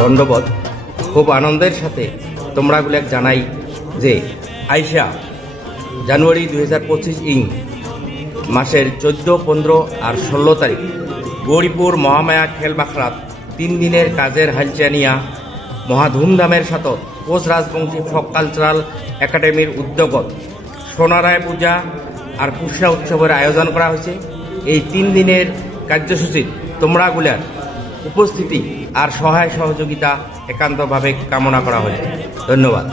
ধন্যবাদ। খুব আনন্দের সাথে তোমরাগুলো জানাই যে আইসা জানুয়ারি 2025 ইং মাসের 14, 15 আর 16 তারিখ গৌরীপুর মহামায়া খেল বাখরাত 3 দিনের কাজের হালচানিয়া মহা ধুমধামের সাথে কোচ রাজবংশী ফক কালচারাল একাডেমির উদ্যোগত সোনারায় পূজা আর পুষ্যা উৎসবের আয়োজন করা হয়েছে। এই 3 দিনের কার্যসূচি তোমরাগুলার উপস্থিতি আর সহায় সহযোগিতা একান্তভাবে কামনা করা হয়েছে। ধন্যবাদ।